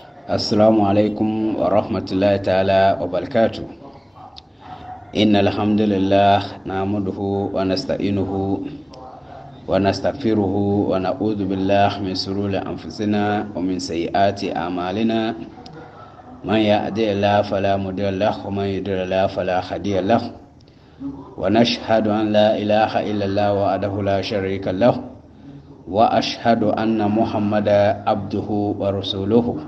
السلام عليكم ورحمة الله تعالى وبركاته. إن الحمد لله نعمده ونستعينه ونستغفره ونعوذ بالله من شرور أنفسنا ومن سيئات أعمالنا. من يهده الله فلا مضل له ومن يضلل له فلا هادي له. ونشهد أن لا إله إلا الله وحده لا شريك له وأشهد أن محمدا عبده ورسوله.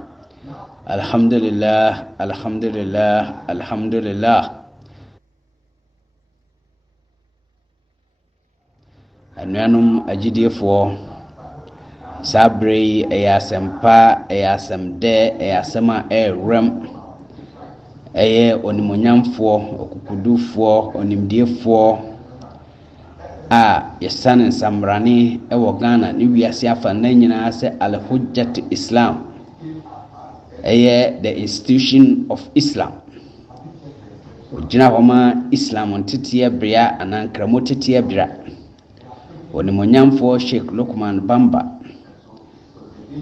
الحمد لله الحمد لله الحمد لله. Anuanom agyidiefo sabre ɛyɛ asɛmpa ɛyɛ asɛmdɛ ɛyɛ asɛm a ɛrem ɛyɛ onimonyamfoɔ okukudufoɔ onimdiefoɔ a yɛsane nsamrane ɛwɔ Ghana ne wiase afa na nyinaa sɛ Al-Hujjat Islam ɛyɛ the institution of Islam. Ogyina hɔ ma Islam nteteɛ bea anaa nkramo teteɛ bea. Onimonyamfoɔ Sheikh Lukman Bamba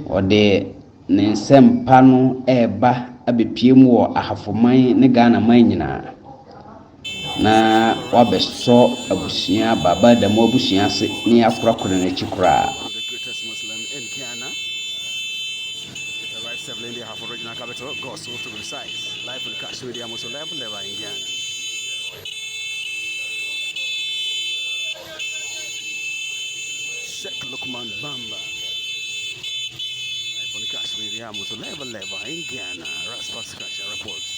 ɔde ne nsɛmpa no ɛreba abɛpie mu wɔ ahafoman ne Ghana man nyinaa na wabɛsɔ abusua baba dɛm abusua ase ne akorakora n'akyi koraa. Sheikh Lukman Bamba. Live on Cash Media, so level in Ghana. Raspas Cash reports.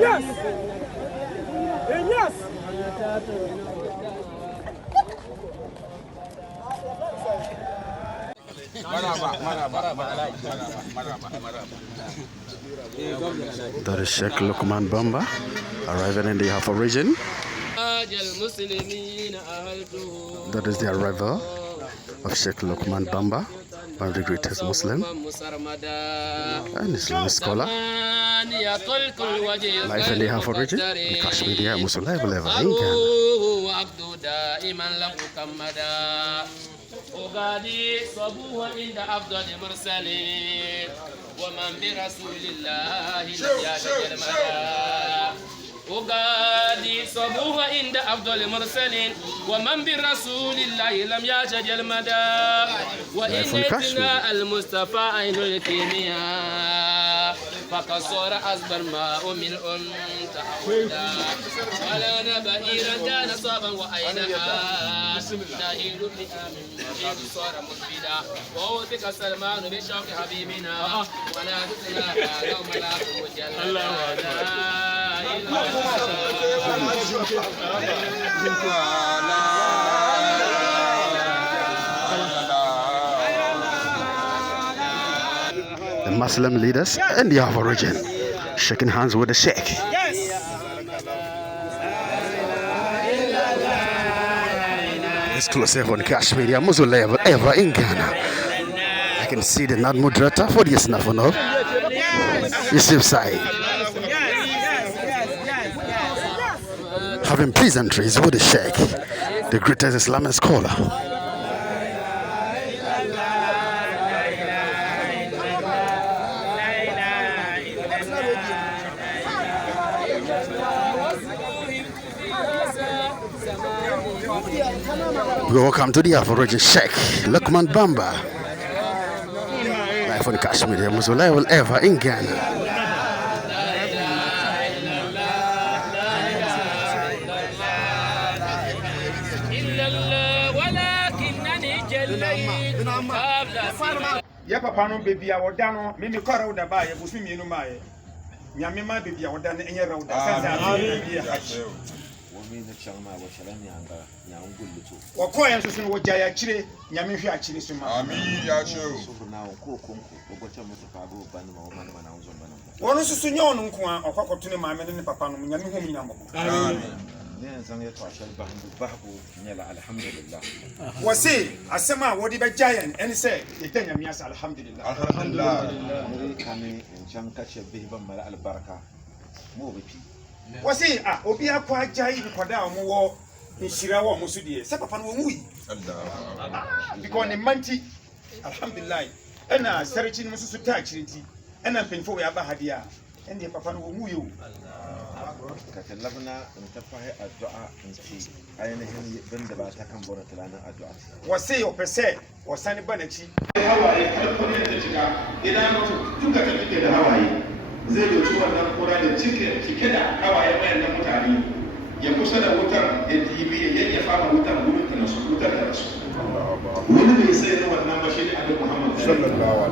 Yes. Yes. That is Sheikh Lukman Bamba arriving in the Half region. That is the arrival of Sheikh Lukman Bamba, one of the greatest Muslim and Islamic scholar. Live in the Half region, in Kashmir, Muslim level in Ghana. وقادي صبوه عند أفضل المرسلين ومن برسول الله لم يشج المدى. وقادي صبوه عند أفضل المرسلين ومن برسول الله لم يشج المدى. وإنتنا المصطفى عين الكيمياء فقد صار أصبر ماء من تحولا ولا نبئيرا كان صابا وأينها نهيل لآمن صار مقبلا ووثق سلمان بشوق حبيبنا ولا تتلاقى يوم لا قوة إلا The Muslim leaders in the Half region shaking hands with the Sheikh. Exclusive on Cash Media, Muslim level ever in Ghana. I can see the Nad moderator for this Nafono. Yusuf Said. Having pleasantries with the Sheikh, the greatest Islamic scholar. Welcome to the Afro-Region Sheikh Lukman Bamba. Live on Kashmir, Muslim level ever in Ghana. Ya papa no baby a woda no me kora woda ba ye busu mienu ma ye nyame ma baby a woda no enye ra woda sasa baby ya hachi wo mi ne chama wo shala mi anga nya ngulutu wo ko yan so wo ja ya kire nyame hwe a kire so ma amen ya shew so na wo ko konko wo gocha mo so pa go ba no ma wo na wo zo ba no wo no susu nya ono nko a okwakoto ne ma me ne papa no nyame hu mi nyambo amen Wasi asema wodi be giant and say yetanya miasa alhamdulillah. Alhamdulillah. Kami ncham kache bihi ba mala albaraka. Mo bepi. Wasi obi akwa jai nkoda mo wo nshira wo mo sudie. Se papa no wui. Allah. Because ne manti alhamdulillah. Ena sarchi no susu ta kiriti. Ena penfo ya ba hadia. Ende papa no wui yo. Kakallabna ntafahi addu'a nti ainihin banda ba ta kan bora talanin addu'a wase yo pese wasani banaci hawaye kalkon da cika idan duka ka kike da hawaye zai doci wannan kura da cike da hawaye wayannan mutane ya kusa da wutar ya fara wutar gurin ta nasu wutar da nasu wani bai sai da wannan ba shi ne annabi Muhammad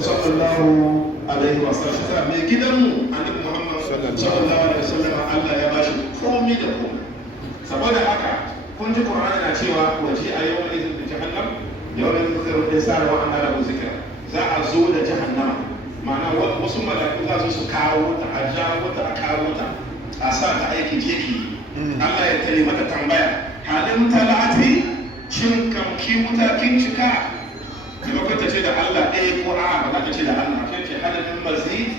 sallallahu alaihi wasallam mai gidanmu annabi Muhammad sallallahu alaihi wasallam Allah ya bashi komai da komai saboda haka kun ji Qur'ani na cewa waje a yau ne da jahannam yau ne zikru insani wa anna lahu zikra za a zo da jahannama ma'ana wasu malaiku za su kawo ta a jawo ta a kawo ta a sa ta aiki jeki Allah ya tare mata tambaya halin talati shin kam ki wuta kin cika kuma ta ce da Allah ko a ba ta ce da Allah ce halin mazid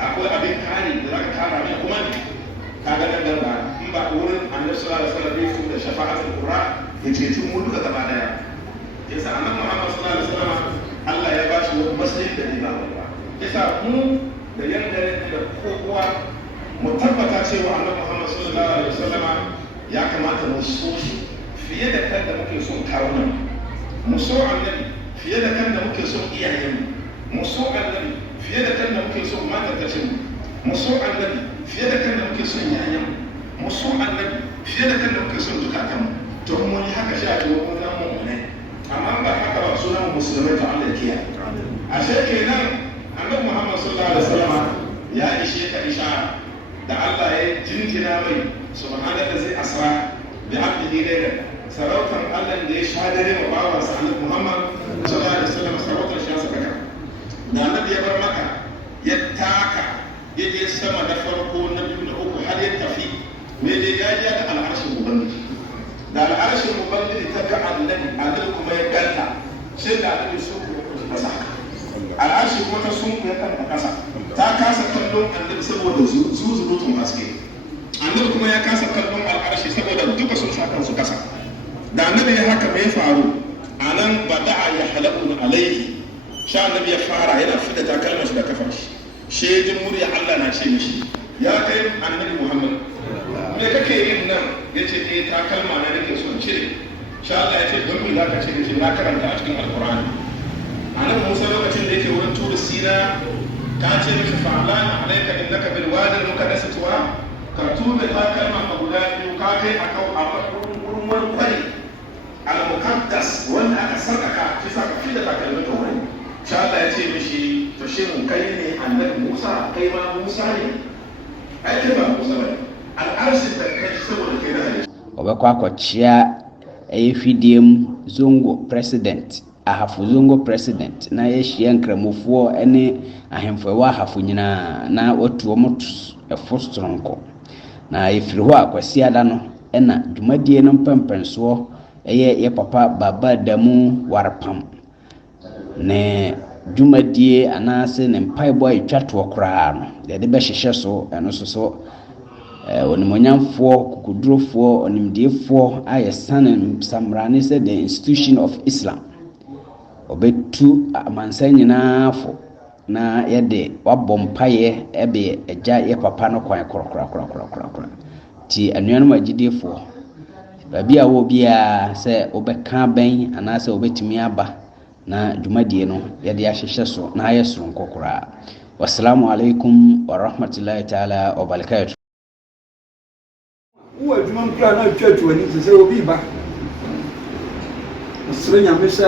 akwai abin kare da zaka kara mai kuma ne kaga nan da in ba wurin Annabi sallallahu alaihi wasallam da shafa'atul qurra yace tun mu duka gaba daya yasa Annabi Muhammad sallallahu alaihi wasallam Allah ya bashi wani matsayi da ba ba yasa mu da yanda da kowa mu tabbata cewa Annabi Muhammad sallallahu alaihi wasallam ya kamata mu so shi fiye da kan da muke son kawunan mu so Annabi fiye da kan da muke son iyayen mu so Annabi fiye da kan da muke son matatacin mu so Annabi fiye da kan da muke son yayan mu so Annabi fiye da kan da muke son dukatan to mun yi haka sha to mun zama mu ne amma ba haka ba sunan musulmai to Allah ya kiyaye ashe kenan Annabi Muhammad sallallahu alaihi wasallam ya ishe ka ishara da Allah ya jinjina mai subhanallazi asra bi abdihi layla sarautar Allah da ya shadare wa bawansa Annabi Muhammad sallallahu alaihi wasallam sarautar shi ya saka da Annabi ya bar maka ya taka ya je sama da farko na biyu na uku har ya tafi me da ya ji da al'arshin ubangiji da al'arshin ubangiji ta ga Annabi kuma ya ganta sai da Annabi su ku kasa al'arshi kuma ta sun ku ya kanta kasa ta kasa kallon Annabi saboda zuzurutun haske Annabi kuma ya kasa kallon al'arshi saboda duka sun sa kansu kasa da Annabi ya haka mai faru anan bada'a ya halabu alaihi sha Annabi ya fara yana fida takalmar shi da kafar shi shejin murya Allah na ce mishi ya kai Annabi Muhammad me kake yin nan yace takalma na nake son cire sha Allah ya ce don me zaka ce nace na karanta a cikin alqur'ani Annabi Musa lokacin da yake wurin turu Sina ta ce mishi fa'alana alayka innaka bil wadi al muqaddas tuwa ka tube takalma ka guda biyu ka kai a wurin wani kwari al muqaddas wanda aka sarkaka shi saka fi da takalmin ka wani sha Allah ya ce mishi to shin kai ne Annabi Musa kai ma Musa ne ai kai ba Musa ba al'arshi da kai saboda kai da hadisi obekọ akọchia efidiem zongo president ahafu zongo president na yehia nkramofuo ene ahemfo wa ahafu nyina na otu omot efostronko na efiri ho akwasi da no ena dwumadie no mpempenso ye papa baba damu warpam ne dwumadie anase ne mpaibo atwato koraa no de be hyehye so eno so onimonyamfo kukudurofo onimdiefo ayesan samrane se the institution of Islam obetu amansan nyina fo na yede wabompaye ebe eja ye papa no kwan korokora ti anuanum agidefo babi a wo bia se obeka ben anase obetimi aba na dwumadie no yede ahyehye so na ayeso nkokora. Wassalamu alaikum wa rahmatullahi ta'ala wa barakatuh. Wo adwuma mpira na twatwa ni se obi ba osre nyame se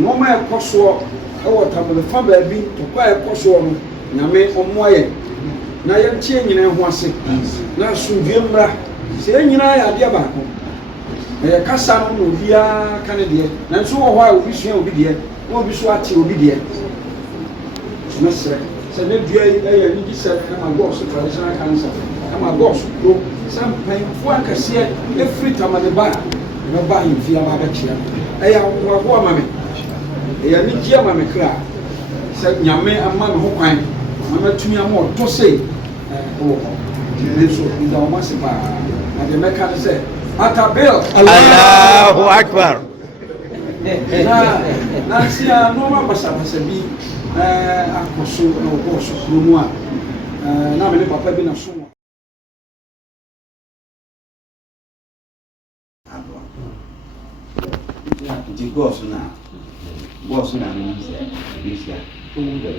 nwoma ekoso ewo tabele fa ba bi to kwa ekoso no nyame omoye na ye tie nyina ho ase na sundue mra se nyina ya de ba ko e kasa no bia kane de na nso wo ho a obi sua obi de obi so ate obi de na se ne dua ya ni di se na ma go so traditional cancer ama bɔɔso kuro sɛ mpanyinfoɔ akɛseɛ efiri tamadeba a ɛbɛba ahemfie ama abɛkyerɛ ɛyɛ ahohoahoa ama me ɛyɛ anigye ama me kra sɛ nyame ama me ho kwan ma matumi ama ɔtɔ sei ɛwɔ hɔ nti nso nda wɔn ase paa na deɛ mɛka ne sɛ atabil Allahu Akbar. na si a nneɛma basabasa bi akɔ so na ɔbɔɔ so kuro mu a na me ne papa bi na so wɔ nti bɔɔso na no sɛ bɛhyia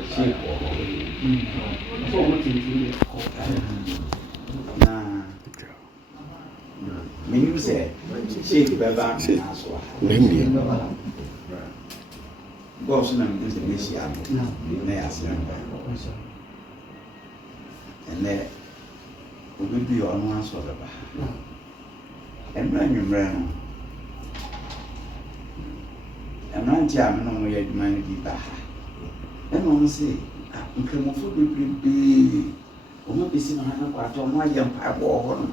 shape wɔ hɔ na menim sɛ shape bɛba naso bɔɔso na menim sɛ bɛhyia no na yɛasena mba ɛnɛ obɛbi ɔno aso bɛba ɛmmerɛ nwummerɛ no ɛmmerante a mene ɔmo yɛ adwuma no bi ba ha ɛna ɔmo sɛ nkramofo bebrebe ɔmo bɛsi no ha no kɔatɔ ɔmo ayɛ mpaebɔ wɔ hɔ no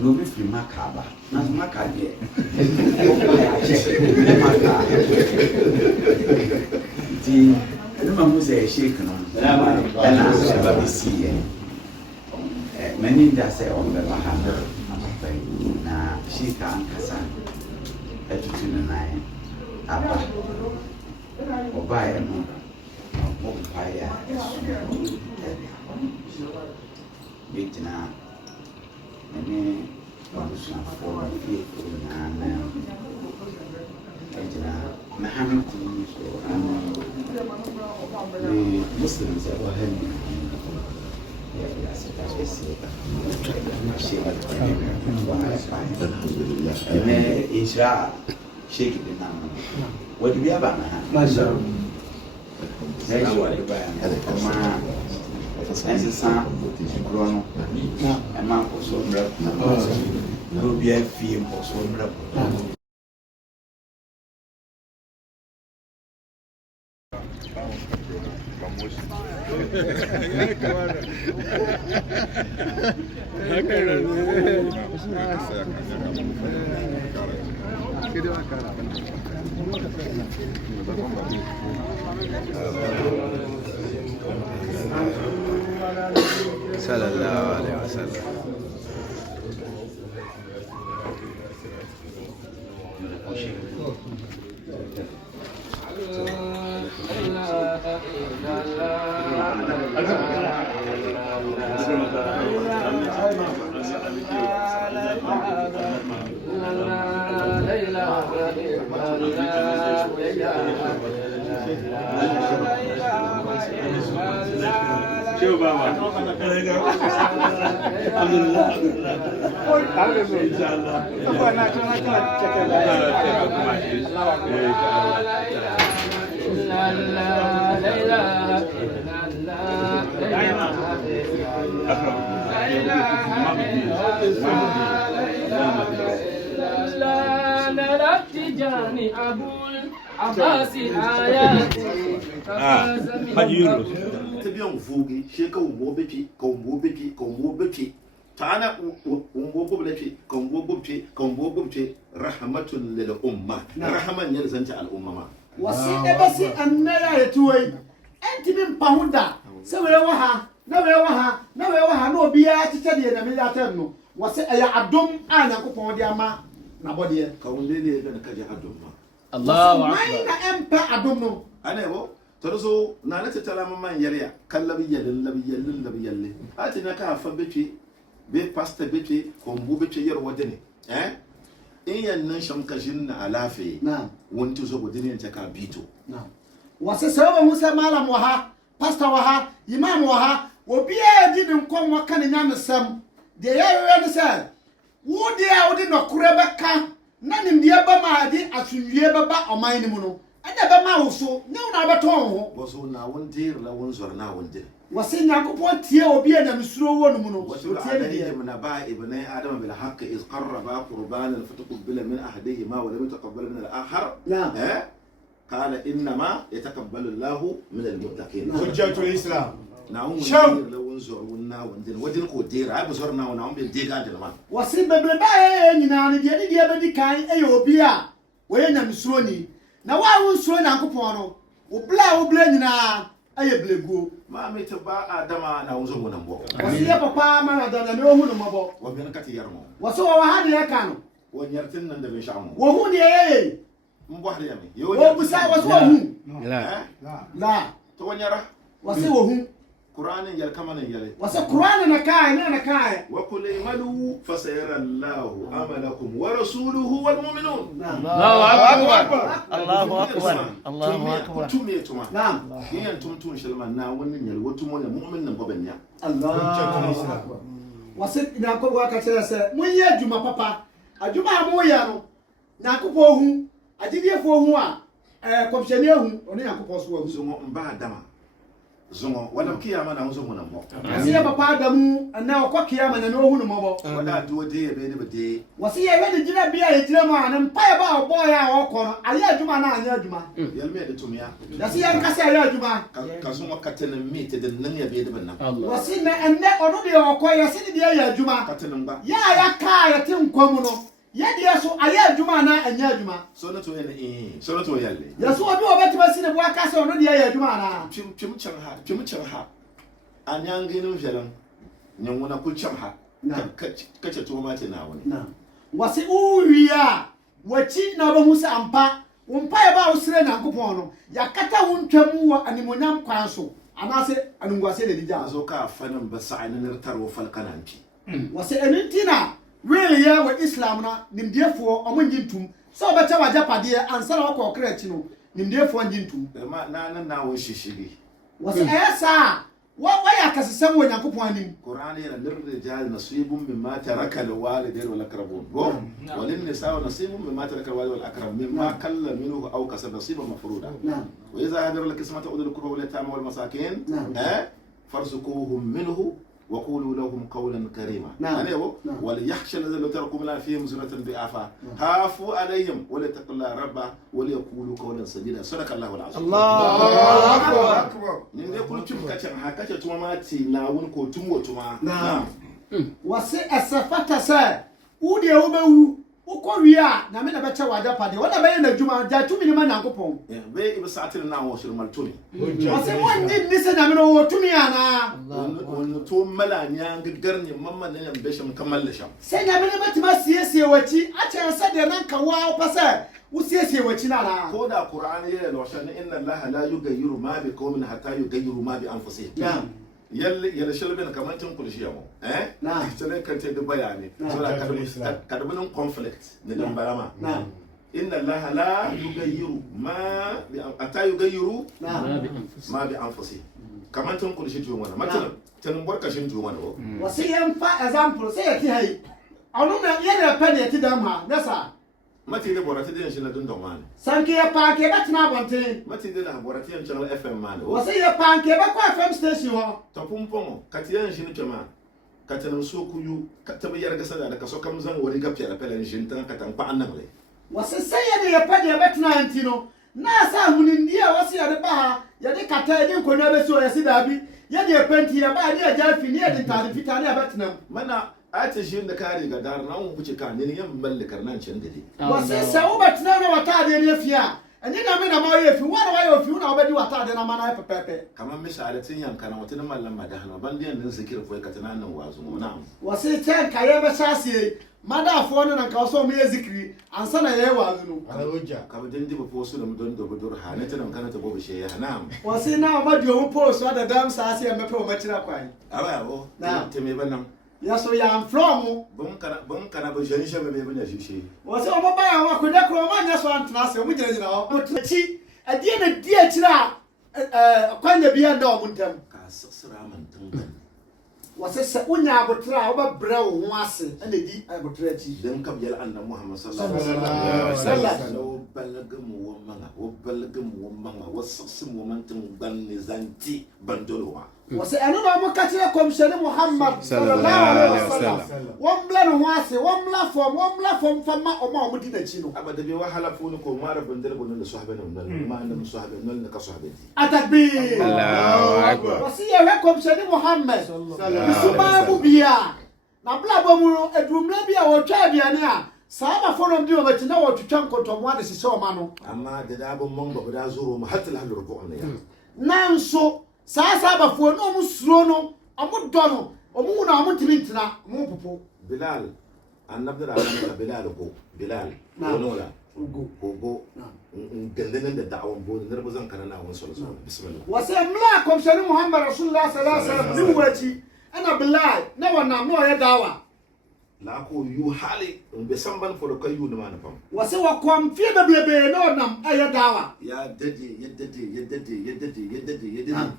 na obi firi maka aba na so maka deɛ ɔkɔyɛ akyɛ maka nti ɛne ma hu sɛ ɛhyɛk no ɛna ɛba bɛsiiɛ m'ani da sɛ ɔmo bɛba ha na hyɛk ankasa ɛtutu ne nan aba ɔbaeɛ no ɔmpaeɛ a ɛso bɛgyina ɛne abusuafoɔ fiefoɔ nyinaa na ɛgyina mahame kunu so ne muslims a wɔha ne yɛde aseda bɛsie ɛnɛ nhyira a shake the nam what do we have na sɛ ɛhyɛ wɔde baɛ no ɔma ɛnsesa kuro no ɛma nkɔsoɔ mmerɛ na obiara fie nkɔsoɔ mmerɛ Sallallahu alaihi wasallam. Fugi, shake a wobby, combo betty, Tana Umbobi, combo butty, Rahmatun little Umma, Rahman Yelzanta al Umma. Was it ever see another two way? Antimin Pahunda, so wherever her, no beer to tell you, and I tell you, was it a dome and a coupon diama, nobody, Kaundili and Kajadum. Allah, I am I don't know. I never. Toroso na na tetala mama yare kallabi yalle ati na ka fa betwe be pastor betwe kombu betwe yar wadene in yan nan sham kashin na alafe na wonto so bodine ta ka bito na wase sawa musa malam wa ha pastor wa ha imam wa ha obi e di ne nkom wa kan nya mesam de yare ne say wo de a wo de no kure beka na nim de ba ma de asunwie baba oman ni mu no ade ba ma wo so ne wo na beton ho bo so na won dir la won zor na won dir wase nyankopon tie obi e na misuro wo no mu no so tie ne ibn ba ibn adam bil haqq iz qarraba qurbanan fataqabbala min ahadihima wa lam yataqabbal min al-akhar قال انما يتقبل الله من المتقين حجة الاسلام na un wani la won zor won na won din wadin ko dira ai bozor na won be diga de ma wasi bebre ba nyina ne de de be di kan e obi a wo ye nyam suroni na wa won suro na nkopon no wo bla nyina aye blegu ma me te ba adama na won zo won mbo wasi ya papa ma na da me ohu no mabo wo be na kati yarmo waso wa ha de ya kanu wo nyartin nan da be shamu wo hu de ye mbo har yami wo busa waso hu la to wonyara wasi wo hu Qur'anin yal kamanin yale wasa Qur'an na kai wa qul imalu fasayara Allahu amalakum wa rasuluhu wal mu'minun Allahu akbar tumiye tuma na'am yan tumtun shalman na wannan yal wato mun mu'min nan babanya Allahu akbar wasa na ko wa ka ce se mun ye juma papa ajuma mo ya no na ko hu ajidie fo hu a komsheni hu oni ya ko so hu so mba adama zongo wala kiyama na zongo na mo asiya papa adamu na ko kiyama na no hu no mo wala do de be de be wasiya we de jira bia ye jira mo anan pa ba obo ya o ko no aye aduma na anya aduma yalme de tumia asiya nkasa aye aduma ka zongo katena mi te de nan ya be de banna wasi na enne ono de o ko ya si de aye aduma katena mba ya ka ya tin ko mu no ya de so aye aduma na anya aduma so na to yele so na to yalle ya so obi obeti ba si ne bo aka so ono de aye aduma na pim chan ha anyangi no velan nyanguna ku chan ha kace to ma te na woni na wasi uwiya wachi na ba musa ampa umpa ya ba usire na nkopon no ya kata wontwamu wa animonyam kwan so anase anungwase de dija zo ka fanan ba sa'in nirtarwo falkananki wasi enintina really ya wa islam na nimdiefo omonjintum so obeta wajapade ansana wako okrechi no nimdiefo njintum ma na wo shishigi wasi ayasa wa ya kasisem wo nyankopon anim qur'ani yana lirrijal nasibun mimma taraka alwalidain wal aqrabun go walin nisa nasibun mimma taraka alwalidain wal aqrab mimma kalla minhu aw kasab nasiban mafruda wa idha hadara alqismata udul qurba wal yatama wal masakin farzuquhum minhu وقولوا لهم قولا كريما عليه وليخشى الذين لو تركوا من فيهم ذرة ضعافا خافوا عليهم وليتقوا الله ربه وليقولوا قولا سديدا صدق الله العظيم الله اكبر من يقول تم كاتم هكاته تما ماتي نا ون كو تم وتما نعم وسي اسفتا سا ودي وبو ukowia na me na beche waja pade wona be na djuma ja tumi ni manyankopon be ibe satir na wo shirmal tumi wase wonni ni se na me no wo tumi ana won to mala nyang garni mamma ne yam besham kamal sham se na me ne betima siesie wachi a che se de nan ka wa pase wo siesie wachi na na ko da qur'ani ya lo shan inna allaha la yughayyiru ma bi qaumin hatta yughayyiru ma bi anfusihim yalla shalbin kamar tun kulshi yamo na sai kan ce da bayani saboda karbin conflict ne dan barama inna allaha la yughayyiru ma bi hatta yughayyiru ma bi anfusihim kamar tun kulshi to wannan matan tan barkashin to wannan wasiyan fa example sai yake hai anu na yana pa ne ti dam ha nasa mati de borati de shi na dun domani sanke ya pa ke batina bonte mati de na borati yan channel fm man wasi ya pa ke ba ko fm station ho to pumpon katiyan shi ne kema katanan sokuyu kataba yarga sada da kaso kam zan wori ga pela pela shi tan katan pa annan le wasi sai ya de pa de batina antino na sa hunindia wasi ya de ba ya de kata de ko na be so ya si dabi ya de penti ya ba ni ya jafi ni ya de tari fitani ya batina mana ate shi da kare ga dar nan kuce ka ne yan mallakar nan can dade wasi sai ubatina na wata de ne fiya ani na me na ma ye fi wala wa ye fi na obedi wata de na mana pepepe kamar misali tin yan kana wata mallan madahana bandiyan din zikir foi katana nan wazu na wasi tan kaye ba shasi mada fo no nan ka so me zikiri ansana ye wazu no alawoja ka badin diba fosu da mudon da budur ha ne tan kana ta bobe she ya na wasi na ma dio mu post da dam sa se me pe o matira kwai aba o te me banam ya so ya from bon kana ba jani she me be banya shishe wasi o mo ba ya wa ko da ko ma nya so antna se mu jira jira o ti adie na die kira kwanya biya da o muntam ka sasra man tan wasi se unya agotra o ba bra wo ho ase ane di agotra ti dan kam yal annabi muhammad sallallahu alaihi wasallam balagam wa manga wa sassim wa man tan ban zanti bandolwa وسألونا مكاترة كمشان محمد صلى الله عليه وسلم ومبلا نواسي وملا فم فما أما مدينة شنو أبدا بيوا حلا فونكم ما رب ندير بقول لصاحبنا ما عندنا صاحبنا نلنا كصاحبتي أتكبير الله أكبر وسيا لكم شان محمد بسمع بيا نبلا بمرو أدومنا بيا وتشابيانيا سامع فلان ديو بتنا وتشان كنتم وانا سيسوا مانو أما دابو مونغ بدا زورو ما حتى له ركوعنا يا نانسو ساسا بفو نو مسرونو امو دونو امو na amụ tintina amụ popo Bilal annabda da annabda Bilal ko Bilal wala go gandana da da'awan bo ne rabuzan kana na wani sallallahu bismillah wasamla kom shari Muhammad Rasulullah sallallahu alaihi wasallam duwati ana Bilal na wannan no ya dawa la ko yu hali be samban fo ko yu ma na fam wase wa kom fie beblebe no nam aya dawa ya dade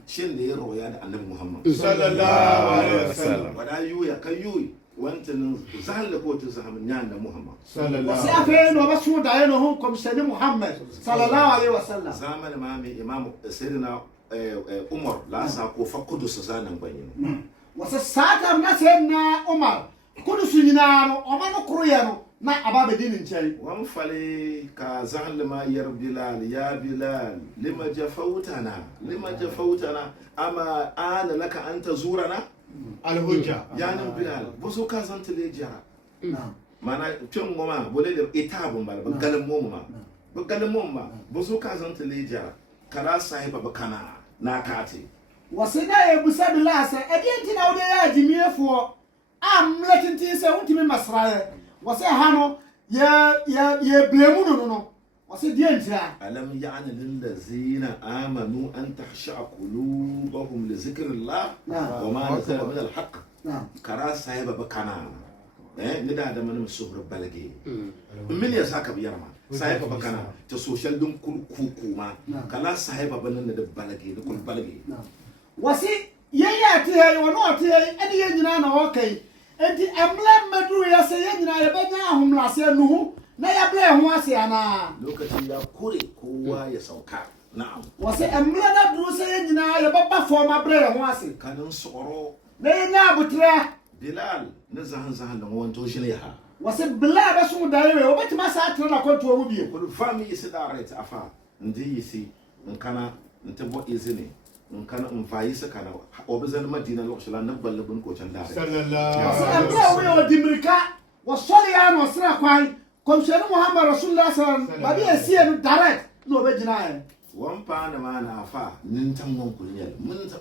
shin ne roya da annabi Muhammad sallallahu alaihi wasallam wada yu ya kayu wanta nan zahalle ko ta zahamin yan da Muhammad sallallahu wase afa no basu da yana hon kom shari Muhammad sallallahu alaihi wasallam zaman ma mi imam sirina Umar la sa ko fa kudus zanan banyin wase sata na sayyidina Umar kudusu nyinano omano kuruyano na ababe dini nchai wam fale ka zahl ma yar Bilal ya Bilal lima jafautana ama ana laka anta zurana alhujja yani Bilal buso ka zanta le jara mana tun goma bole da itabun bal bagalin mumma buso ka zanta le jara kala sahiba bakana na kate wasina e busa bilasa edienti na ode ya jimiefo am letinti se untimi masraye wase hano ye blemu no wase dientia alam ya'ni lil ladzina amanu an tahsha qulubuhum li zikrillah wa ma nazala min al haqq kara sahiba bakana ni da man suhur balage min ya saka biyar ma sahiba bakana ta social dun kurkuku ma kala sahiba banan da balage da kul balage wasi yaya ti hay wono ti hay eni yenyina na wakai enti amla madu ya se yenyina ya banya ahumla se nuhu na ya ble ho ase ana lokacin ya kure kowa ya sauka na'am wasi amla da du se yenyina ya baba fo ma ble ho ase kanin soro ne na butra Bilal na zahan da wanto shi ne ha wasi Bilal ba su da yewe obati ma sa atra na konto mu biye kul fami isi da right afa ndi yisi nkana ntabo izini nkana mfayi sakana obizan madina lokacin nan ballabun ko can da sallallahu alaihi wasallam wa dimrika wa salliya no sira kwai kom sheri Muhammad Rasulullah sallallahu alaihi wasallam babi esiye no direct no be jinaye wan pa na ma na fa nin tangon kunyel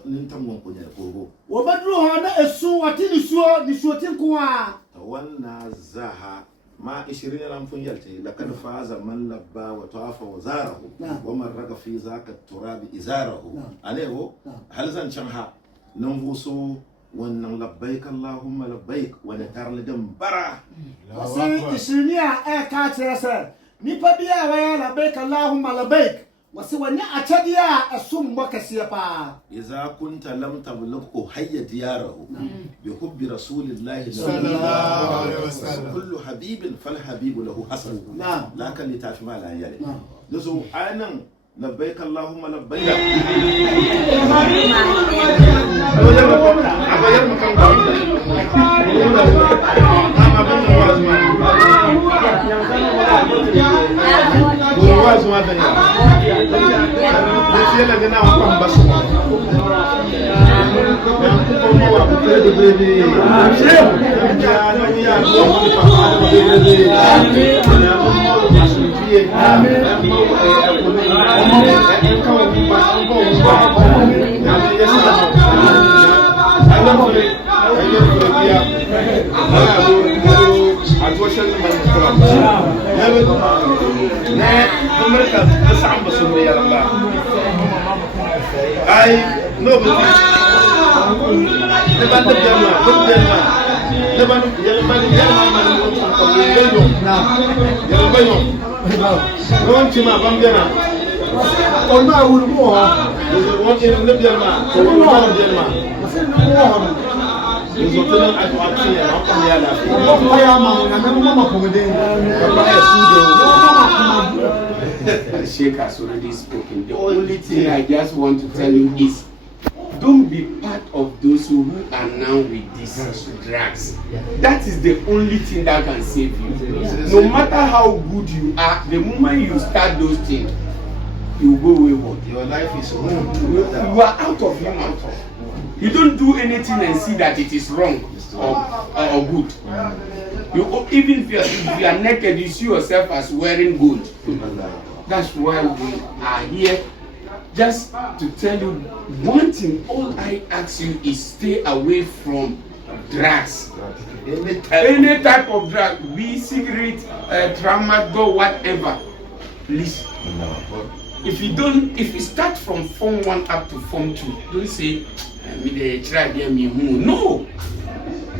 nin tangon kunyel ko wo badru ho na esu watini suo ni suotin kuwa tawanna zaha ما 20 لم فنيلتي لقد فاز من لبى وطاف وزاره ومن رق في ذاك التراب إزاره عليه هل زن شنها ننفسو ونن لبيك اللهم لبيك ونتر لدم برا وسي إسرينيا كاترسل نيبا بيا ويا لبيك اللهم لبيك وسوى أتديا أسم بكسيبا إذا كنت لم تبلغه حي دياره بحب رسول الله صلى الله عليه وسلم كل حبيب فالحبيب له حسن لكن لتعرف ما لا يعني نزو أنا لبيك اللهم لبيك Sheikh has already spoken. The only thing I just want to tell you is don't be part those who are now with these drugs. That is the only thing that can save you. No matter how good you are, the moment you start those things, you go wayward. Your life is wrong. You are out of human. You don't do anything and see that it is wrong or good. You even if you are naked, you see yourself as wearing gold. That's why we are here. Just to tell you one thing, all I ask you is stay away from drugs. Any type of drug, be cigarette, tramadol, whatever. Please. If you start from Form 1 up to Form 2, don't say, no.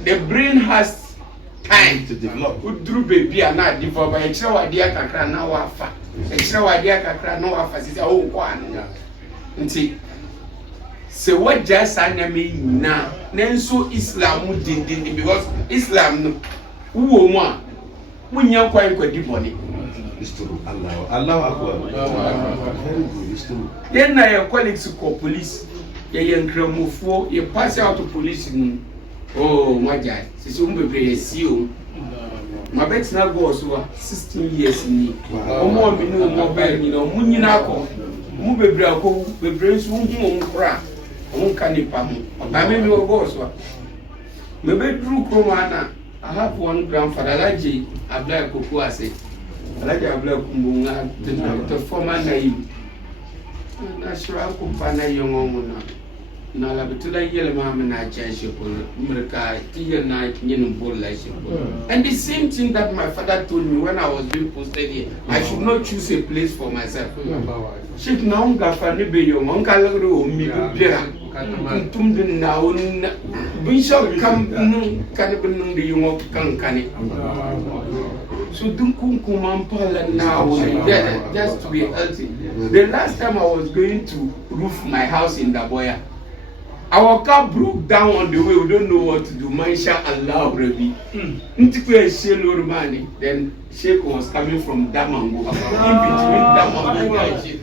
The brain has time to develop. Through baby and not develop. Extra idea kakra na wafa. Extra idea kakra no wafa. Say oh kwan. Nti say what just aname na. Nenso Islam din because Islam no wo mu a munya kwan kwadi bone. It's true. Allah Akbar. Very good. It's true. Then your colleagues call police. You nkramofo, you pass out to police. Oh my God. Sisi umbebre CEO. My bet na go so 16 years ni. Omo mi no mo be ni no munyina ko. Mu bebre akọ bebre nso hu mo nkra. Omo ka ni pa mo. Ba me go so. Me be dru kroma na. I have one grandfather Alaji Abdul Koko ase. Alaji Abdul Kumbunga the former naive. Natural company young na. Na la betula yele mama na change ko America tiye na nyin bol la she. And the same thing that my father told me when I was being posted here, I should not choose a place for myself. Sheikh na unga fa ne be yo unga lagro mi bia tum din na un bishop kam kan bin ndi yo kan kan. So don't come now just to be healthy. The last time I was going to roof my house in Daboya, our car broke down on the way. We don't know what to do. Masha Allah, Rabbi. Then Sheikh was coming from Damango. In between Damango and Sheikh.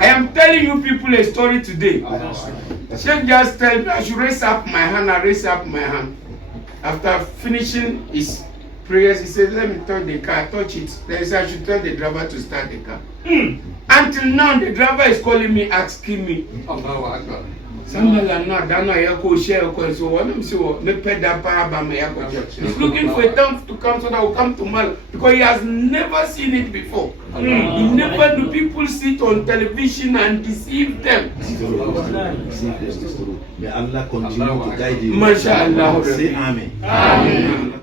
I am telling you people a story today. Sheikh just tell me I should raise up my hand. I raise up my hand. After finishing his prayers, he said, let me touch the car, touch it. Then he said, I should tell the driver to start the car. Until now, the driver is calling me, asking me. Somebody not done a yako share so one of so me peda pa ba me yako. He's looking for a time to come so that will come to Mal because he has never seen it before. He never do people sit on television and deceive them. May Allah continue to guide you. MashaAllah. Say Amen. Amen.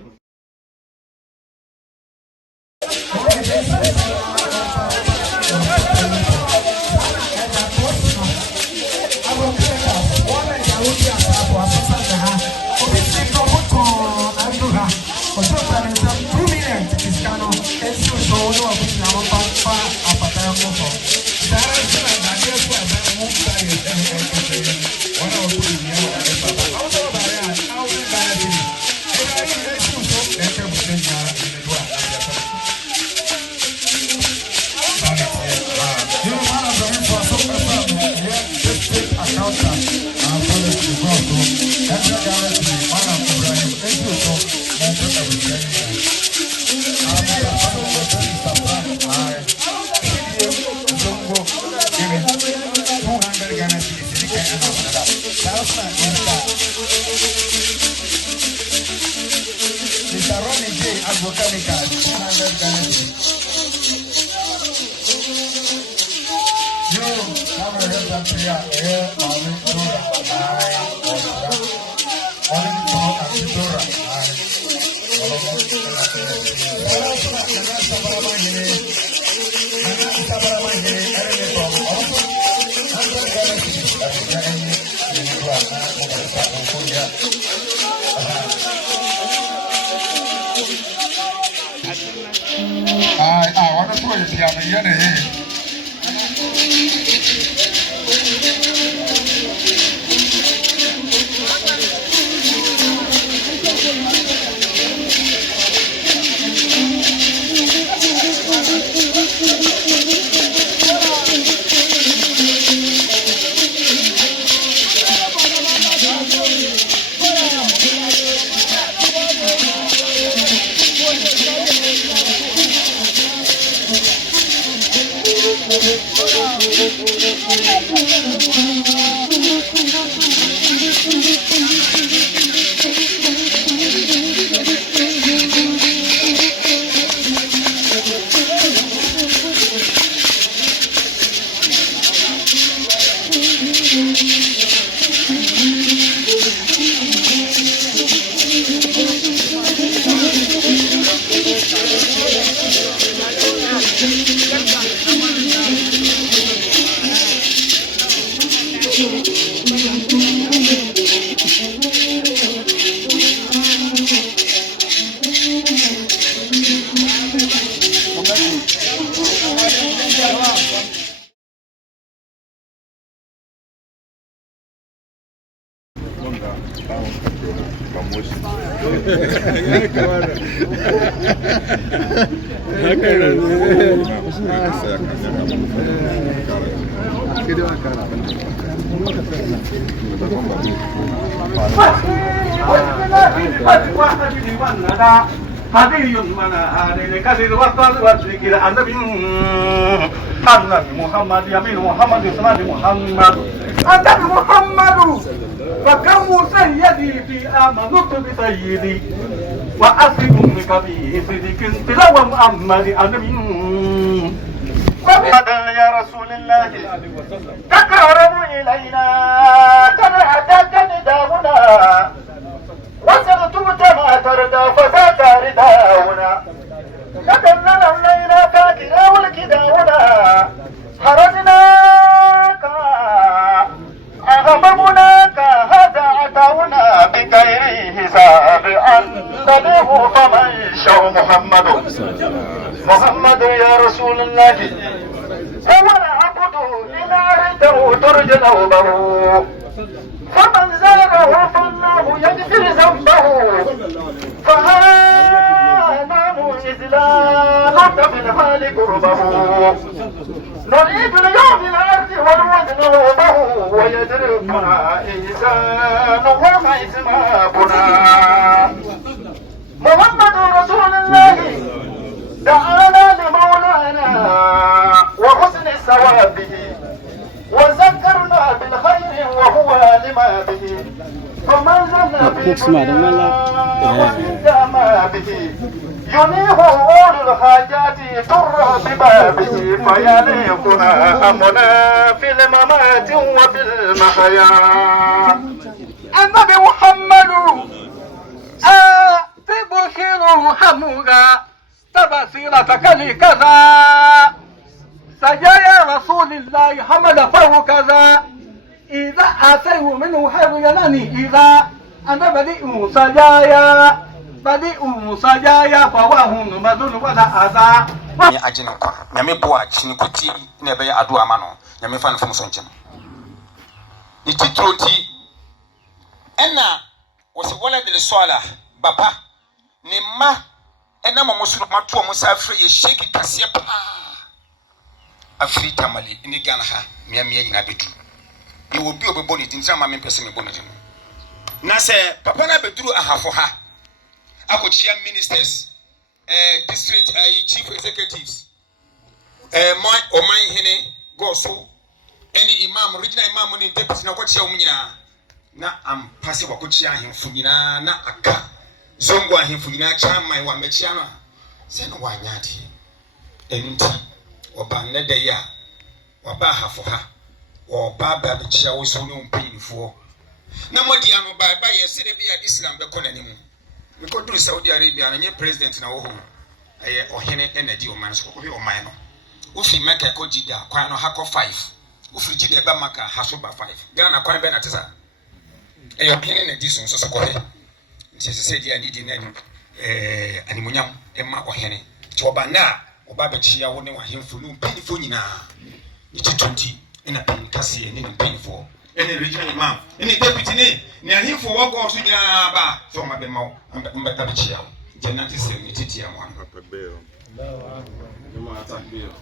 فكم سيدي في آمنت بسيدي وأسلمك به صدق تلوى محمد أمين يا رسول الله تقرب إلينا تنعتك نداؤنا وسرت كما ترضى فزاد رداؤنا تدلل الليلة فاكرا والكداؤنا حرجناك أغممناك هذا عطاؤنا بغير حساب أنت له فمن شاء محمد يا رسول الله هو العبد إذا رده ترج نوبه فمن زاره فالله يغفر ذنبه فهانه إذلال بالحال قربه نريد اليوم الأرض والوزن نوبه ويدركنا إيزانه وإسمابنا محمد رسول الله دعانا لمولانا وحسن ثوابه وذكرنا بالخير وهو لما به فمن ظن في دنيا ما به ينيه أولو الحاجات تر ببابه فيليقنا أمنا في الممات وفي المحيا النبي محمد تبشر حمودا تبصيرتك لكذا سجايا رسول الله حمد فهو كذا إذا أتيه منه خير يناني إذا أنا بديء سجايا فواهم مذل ولا أذى ni agene kwa nyame boa chini kuti na be ado ama no nyame fa no fom so nche ni titroti ena wose wala de sola baba ni ma ena mo musuru mato mo safre ye sheki kase pa Afrika mali ni Ghana ha miamia nyina bedu ye obi obebo ni tintra ma me pese me bonodi na se papa na beduru ahafo ha akochia ministers district chief executives oman hene go so any imam regional imam ni deputy na kochia umunyina na ampase wakochia ahemfu nyina na aka zongo ahemfu nyina chairman wa mechia na se no wanyade enti oba nede ya oba hafo ha oba ba bechia wo so no mpinifo na modi anu ba yesi de bia Islam be konanimu because do Saudi Arabia na nye president na wo ho eh ohene enadi o man so ko bi o man no wo fi Mecca ko Jida kwan no ha ko 5 wo fi Jida ba Mecca ha so ba 5 Ghana kwan be na tesa eh ohene na di so so ko he nti se di ani di na animunyam emma ohene ti oba na oba be chia wo ne wa hemfu no pinfo nyina ni 20 ina pin kase ni pinfo any regional imam any deputy ni ahifo wako so nyina ba so ma be mawo mbeta be chia jenati se ni titi ya mwana papebeo kama atakbio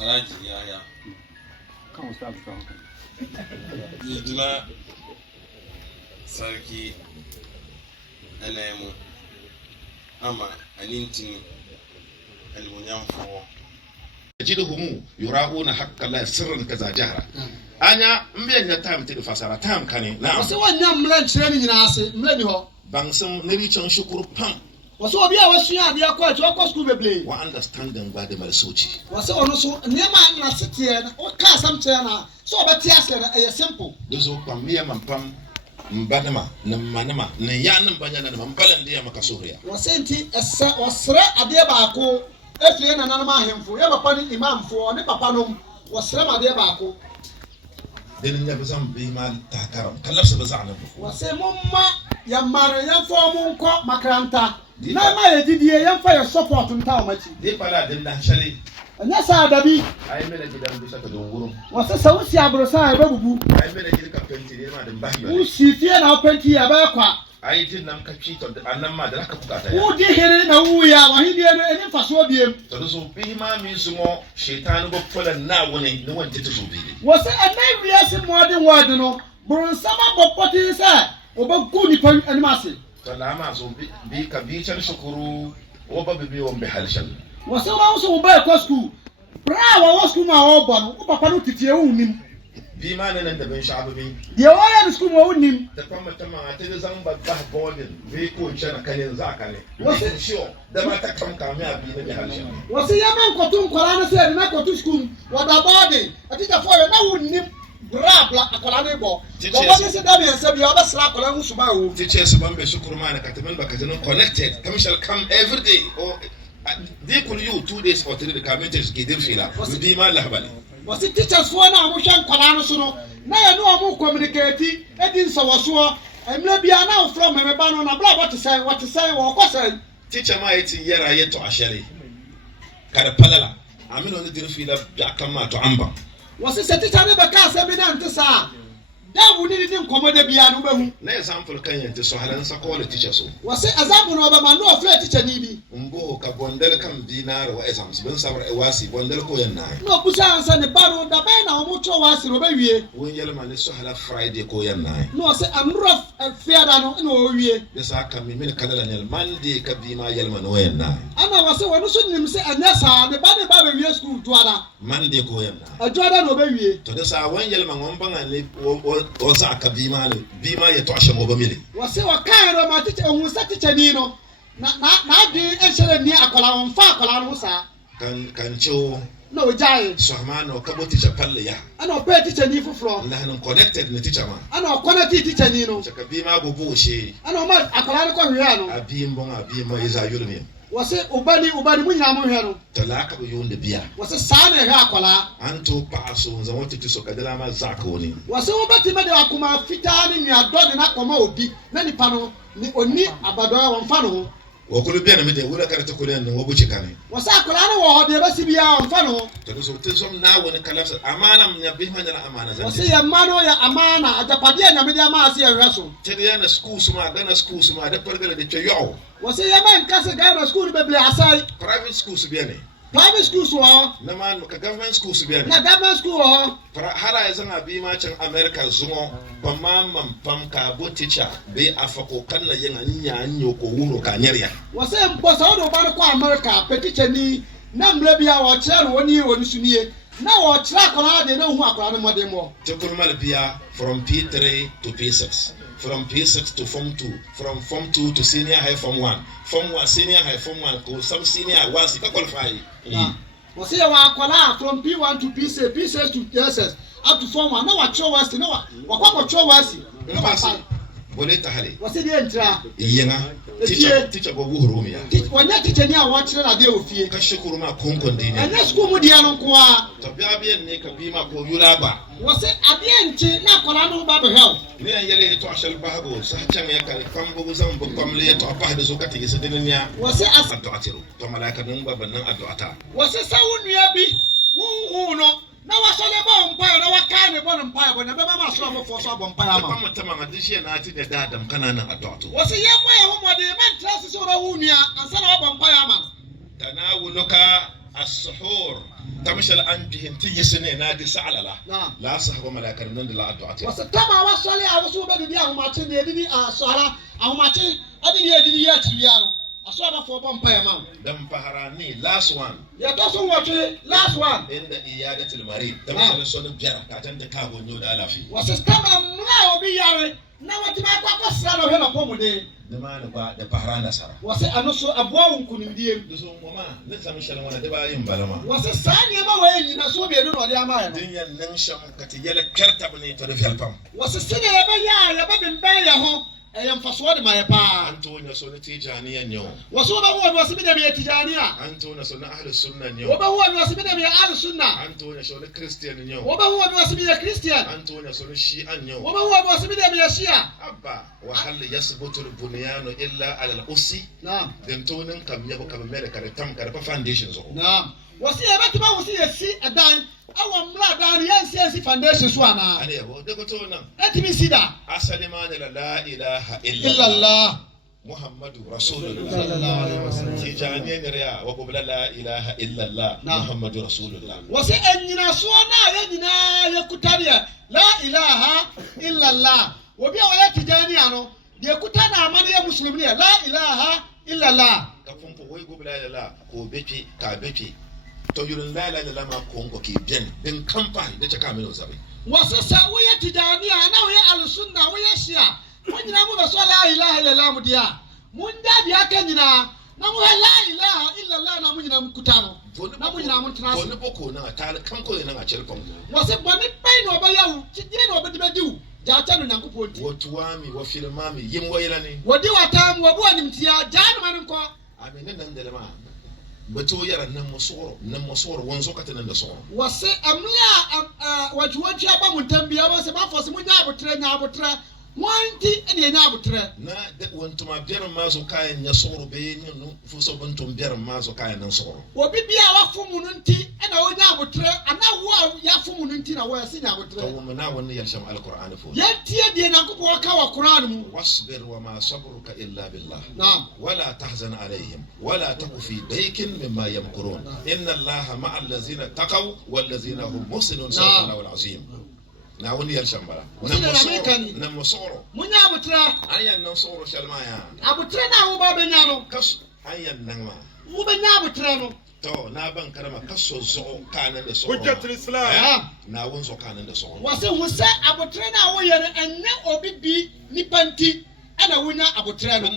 alaji ya kama ustaz ni dina sarki alamu ama alintini alimunyamfo jiduhum yurauna haqqa la sirran kaza jahra anya mbe nya tam te fasara tam kane na wose wanya mla nkyerɛ ni nyina ase mla ni hɔ bangsam ne ri chan shukuru pam wose obi a wasua ade akɔ ati wakɔ school beble wa understanding ba de malsochi wose ono so nneɛma na setie na o ka asam kyerɛ na so obɛte ase na ɛyɛ simple dozo pam miya mampam mbanema na manema na ya nan banya na mbalan de ya makasoriya wose nti ɛsɛ ɔsrɛ ade baako efie na nanam ahemfo ya papa ni imamfo ne papa nom wɔsrɛ ma deɛ baako den nya bezam be ma takaram kalafsa bazana wɔsɛ momma yɛma no yɛmfa mo nkɔ makaranta na ma yɛdidie yɛmfa yɛ support nta ɔmakyi de pala den da hyɛle ɛnyɛ saa dabi ay mena gidan bisa ka don wurum wɔsɛ sɛ wosi aborosan a ɛbɛbubu ay mena gidan ka penti ne ma den bahi wosi fie na wopɛnti a ɛbɛyɛ kwa ay tin nam ka ci to annan ma da ka bukata wodi hene na wuya wahedie no ɛne mfasoɔ biem to so bi ma mi sumo shaitan go fola na woni ne won tete so bi wɔsɛ ɛnɛ wiase mmoade wɔde no boronsam abɔ pɔten sɛ wɔbɛgu nipa anim ase to na ma so bi ka bi kyɛ shukuru wo ba bi won be halshan wɔsɛ wɔn nso wɔbɛ kɔ school bra wɔwɔ school ma wɔbɔ no wo papa no titie wo nim bi ma nan da ben shabu bi deɛ wɔyɛ no school ma wo nim da kuma ta ma ta zan ba ba bodin bi ko kyana kanin za ka ne wɔsɛ sure da ma ta kam ka me abi ne halshan wɔsɛ yɛma nkɔto nkɔla no sɛ na kɔto school wɔda bɔde atita fo yɛ na wo nim bra akɔla ne bɔ wɔbɔ ne sɛ da miɛnsa bi ɔbɛsra akɔla ho suma wo teachers ban be shukuru ma na katamin ba ka jinin connected come shall come every day or they could you 2 days or 3 the communities get them feel bi ma lahbali wɔsi teachers fo na ɔmo hwɛ nkɔla no so no na yɛ no ɔmo communicate edi nsɔwɔsoɔ emle bia na ofro meme ba no na bla what say wɔ kɔ sɛ teacher ma yeti yara yeto ashere kada palala amino ne dir fila da kama to amba wɔsi sɛ teacher ne bɛka asɛm bi na nte saa da wo ni nkɔmɔ da bia no bɛhu na example kan yente so halan sa ko le teacher so wɔsi example no ɔbɛma no ɔfrɛ teacher ni bi mbo ka bondel kam dinar wa exams ben sabar e wasi bondel ko yan nay no busa ansa ne ba no da bɛn na ɔmo tro wasi ro bɛwie won yelma ne so hala friday ko yan nay no ɔsi amro fiada no na ɔwie de sa kam mi min kadala nyel mande ka bi ma yelma no yan nay ana wɔsi wɔno so nim sɛ anya saa ne ba bɛwie school toada mande ko yan nay ajoada no bɛwie to de sa won yelma ngom banga ne o za ka bi ma ye to ashe mo ba mili wɔsi wɔkan no ma teacher ohun sɛ teacher ni no na adi ɛhyɛrɛ ni akɔla wɔn fa akɔla no saa kan cho na ojaye sohmano ka bo teacher palle ya ana ɔpɛ teacher ni foforɔ na han connected ne teacher ma ana ɔkɔnɛti teacher ni no ka bi ma go bo she ana ɔma akɔla no kɔhwɛ no abi mbon abi ma yeza yulmi wɔsi ubani mu nyina mo hwɛ no talaka bo yonde biya wɔsi saa na ɛhwɛ akɔla anto paaso nza wote ti so kadala ma zakoni wɔsi wobɛti mɛ de akoma fitaa ne nua dɔ de na kɔma obi na nipa no ni oni abadɔ wɔn fa no ho okulu biya na mede wura karata ko den wo buci kane wɔsi akɔla no wɔ hɔ de bɛsi biya wɔn fa no ho to so te som na woni kalafsa amana nya bi hanya na amana zan wɔsi yɛ mma no yɛ amana ajapade a nyame de ama ase ɛhwɛ so te de na school suma gana school suma da pergale de cheyo wɔsi yɛ ma nkase Ghana school bɛbile asai private schools biya ne private schools wɔ hɔ na man ka government schools biya ne na government school wɔ hɔ hala ya zama bi ma can America zumo ba ma man pam ka bo teacher be afako kan na yin anya anyo ko wuro ka nyarya wɔsi mpɔ sɛ wɔde ɔba no kɔ America pɛ teacher ni na mmerɛ bi a wɔkyerɛ no wɔn sunie na wɔkyerɛ akɔla de na ohu akɔla no mɔden mɔ te kurmal biya from P3 to P6 from P6 to Form 2 from Form 2 to senior high Form 1 Form 1 senior high Form 1 ko some senior wasi ka qualify wɔsi yɛ wɔ akɔla from P1 to P6 P6 to P6 up to Form 1 na wɔkyerɛ wasi na wɔkɔkyerɛ wasi na wɔpa bole tahale wɔsi deɛ ntira yenga teacher go wuhuru mi ya wɔnyɛ teacher ni a wɔkyerɛ na deɛ ofie ka shukuru ma konkon dini ɛnyɛ school mu deɛ no nkoa to biya ne ka bi ma ko yura ba wɔsi adeɛ nkye na akɔla no ba bɛhɛw ne yan yele to ashal bahago sa can ya kan kam go zam bo kam le to apa da so ka tigi sedin ya wɔsi addu'a tiro to malaka nun ba bannan addu'a ta wɔsi sawu nua bi wunhu no na wasɔle bɔ mpae na wakaa ne bɔ mpae bɔ na bɛba ma asɔrɔ foforɔ so abɔ mpae ama ba mutama adishe na ati da dadam kana nan addu'a to wɔsi yɛ bɔ yɛ ho mɔde man tra sisi wɔ wu nua ansa na wabɔ mpae ama tanawuluka as-suhur tamshal anjihin tiyisne na di sa'alala la sahaba malakar nan da la addu'a ta wɔsi tama wasɔle a wasu bɛ didi ahomakye ne didi asɔra ahomakye adi ne didi yɛ akyiriya no asɔra fo bɔ mpae ama dan faharani last one ya to so wɔtwe last one inda iyadatul marid tamshal sonu biara ka tan da ka gonyo da alafi wɔsi tama mura obi yare na wɔti ma kwa sra no hɛ na pɔ mu de da ma ba da faharana sara wɔsi ano so aboa nkunimdie da so mama ne tamshal wala da ba yin balama wɔsi saa nneɛma wɔ yi na so bi edu na ɔde ama yɛ no dinyan nan sham ka ti yele kerta bane to da felpam wɔsi sene yɛbɛyɛ a yɛbɛbɛn yɛ ho ɛyɛ mfasoɔ de ma yɛ paa anto nya so ne tijaniya nyo wɔso wobɛhu ɔno ɔse bi dɛ meyɛ tijania anto na so ne ahli sunna nyo wobɛhu ɔno ɔse bi dɛ meyɛ ahlu sunna anto nya so ne christian nyo wobɛhu ɔno ɔse bi yɛ christian anto nya so ne shi'a nyo wobɛhu ɔno ɔse bi dɛ meyɛ shia abba wa hal yasbutu al bunyanu illa ala al usi naam den to nan kam yabo kam mere kare tam kare pa foundation zo naam wɔse yɛbɛtuma wo se yɛsi ɛdan awɔ mmra dan yɛnsi foundation so anaa ane yabo de ko to nan ɛtumi si da asali ma la ilaha illa allah muhammadu rasulullah sallallahu alaihi wasallam tijaniya ne ya wa qobla la ilaha illa allah muhammadu rasulullah wɔse ɛnyina so na yɛ nyinaa yɛkutareɛ la ilaha illa allah obi a wɔyɛ tijaniya no deɛ kuta na amane yɛ muslim ne la ilaha illa allah ka fumpo way qobla la ilaha ko beki ka beki to yurun la ilaha illa ma ko ki bien den campagne de chaka me no sabe wɔse sɛ woyɛ tijaniya na woyɛ al-sunna woyɛ shia wonyina mo bɛsɔ la ilaha illa allah mu dia munda dia ka nyina na mo la ilaha illa allah na mo nyina mo kuta no na mo nyina mo tena so ne boko na ta kan ko na achel pon wɔse bɔne pɛn na ɔbɛyɛ wo kyigire na ɔbɛde bɛdi wo gyaa kyɛ no nyankopɔn ti wotuami wo firmami yim wo yelani wɔdi watam wɔbu animtia gyaa no ma no nkɔ amen nan da ma bato yara nan musoro wanzo ka tanan da so wɔse amla wɔtwɔtwi aba mo ntam bia wɔse mafɔ se mo nya abotrɛ wanti ene nya abotrɛ na de wontuma biar mazo kai nya soro be no fu so bontum biar mazo kai nan soro obi bia wafo mu no nti ena wo nya abotrɛ ana wo a yafo mu no nti na wo yɛ nya abotrɛ to mo na wonni yalsham alquran fu yɛtie die na ko ka wa quran mu wasbir wa ma sabruka illa billah na'am wala tahzan alaihim wala taku fi daykin mimma yamkurun inna allaha ma'al ladzina taqaw wal ladzina hum muhsinun sallallahu alazim na woni yar shambara na musoro munya abutra ayan nan soro shalmaya abutra na wo ba benya no kas ayan nan ma wo benya abutra no to na ban karama kaso zo kanan da soro hujjatul islam na won zo kanan da soro wase husa abutra na wo yere enne obi bi ni panti ana wonya abutra no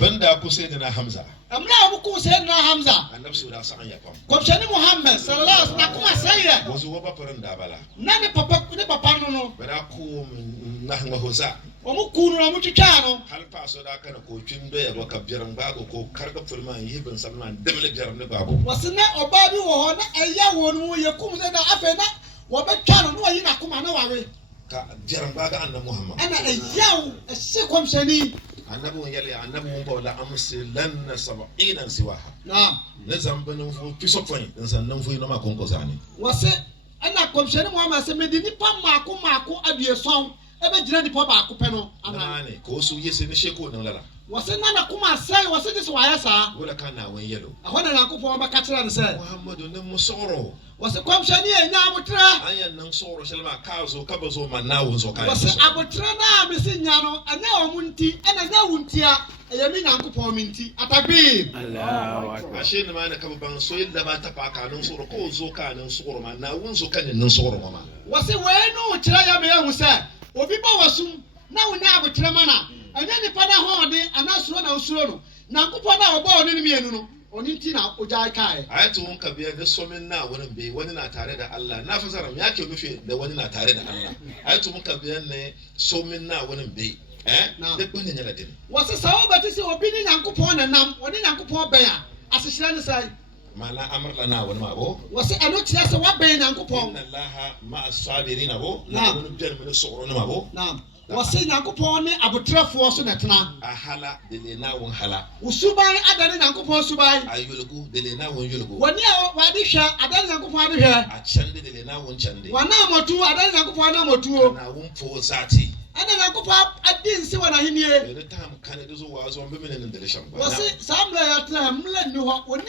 banda ko sai da na hamza amna abu ko sai na hamza annabi su da sa'an ya fam ko shani muhammad sallallahu alaihi wasallam kuma sai wazo wa bafarin da bala na ne papa no bana ko na hanga hoza o mu kunu na mu twitwa no hal pa so da kana ko twindo ya go ka biran bago ko karga furman yibin salman debele biran ne bago wasna oba bi wo ho na eya wo no ye kum se na afa na wo betwa no no yi na kuma na wawe ka biran baga annabi muhammad ana eyawo se kom shani annabi yali annabi mun bawla amsilan 70 siwaha na'am ne zambanin fu pisofon dan sannan fu no ma konko sani wase ana kom shani muhammad se medini pam mako adue son ebe jira di pa ba ko pe no ana ne ko su yese ne sheko nan lala wase na kuma sai wase dis waya sa wala kana wan yelo ahona na ko po ba katira ne sai muhammadu ne musoro wase kom shani e nya abutra ayan nan soro shalma ka zo ka bazo manawo zo kai wase abutra na mi sinya no anya o munti ana nya wuntia e mi nyankopon minti atabi Allahu akbar ashe ne ma na ka ban so yadda ba ta faka nan soro ko zo ka nan soro ma na wun zo kan nan soro ma wase we no kira ya me hu sai obi ba wasum na wona abutra mana anya ni pada ho de anasuro na usuro no nyankopon na obo oni ni mienu no oni ti na oja kai ayatu mun ka biya da somin na wurin bai wani na tare da Allah na fasara me yake nufi da wani na tare da Allah ayatu mun ka biya ne somin na wurin bai da kun ne ladin wase sawo bati se obi ni nyankopon na nam oni nyankopon ben a asehira ne sai mala amarla na wani mabo wase ano tiya se wa ben nyankopon inna allaha ma'as sabirin abo na wani biyar mun soro ne mabo na'am wase nyankopon ne abutrafo so na tena ahala dele na won hala usuban adane nyankopon suban ayulugu dele na won yulugu wani a wadi hwa adane nyankopon ade hwa a chande dele na won chande wana motu adane nyankopon na motu na won fo sati ana nyankopon adin se wana hinie ne tam kan de zo wa zo mbemene ne dele shamba wase samla ya tena mla ni ho woni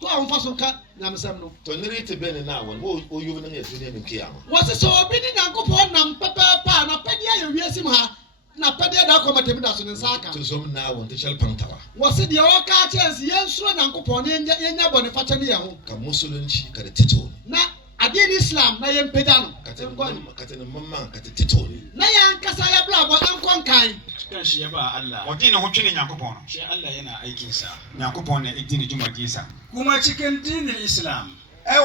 to awon fason ka nyamsam no to ne rete bene na won o yubu ne duniya min kiyama wase so obi ni nyankopon nam papa na pedia ye wiasim ha na pedia da ko matem da so ne saka to zom na won te chel pantawa wase de o ka chance yen suro nyankopon ne nya bone facha ne ye ho ka musulunci ka da tito na adin islam na yen peda no ka ta mamman ka ta tito na yan kasa ya bla bo an kon kai kan shi ya ba Allah wadin hu twini nyankopon no shi Allah yana aikin sa nyankopon ne idini jumadi sa kuma cikin dinin islam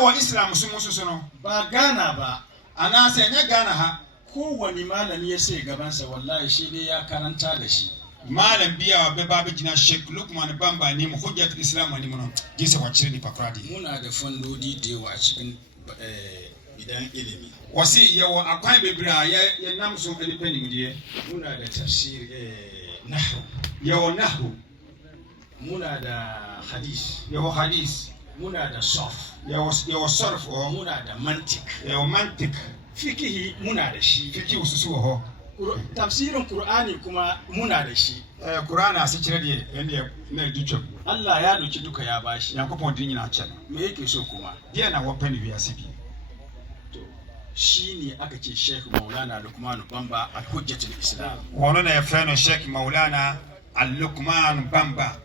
wo islam su musu no ba Ghana ba ana se nya Ghana ha kowane malami ya sai gabansa wallahi shi ne ya karanta da shi malam biya be babu jina Sheikh Lukman Bamba ne mu hujjatul Islam ne mun gisa wacce ni pakradi muna da fandodi da yawa a cikin idan ilimi wasi yawa akwai bebira ya namsu elipeni mudiye muna da tafsir nahwu yawa nahwu muna da hadis yawa hadis muna da sarf yawa sarf muna da mantik yawa mantik fikihi muna da shi fiki ususu ho tafsirin Qur'ani kuma muna da shi Qur'ani a cikin da yanda na duce Allah ya doki duka ya bashi ya kuma din yana can me yake so kuma dia na wapeni biya sibi to shine aka ce Sheikh Maulana Lukman Bamba al-Hujjatul Islam wannan ya fano Sheikh Maulana al-Lukman Bamba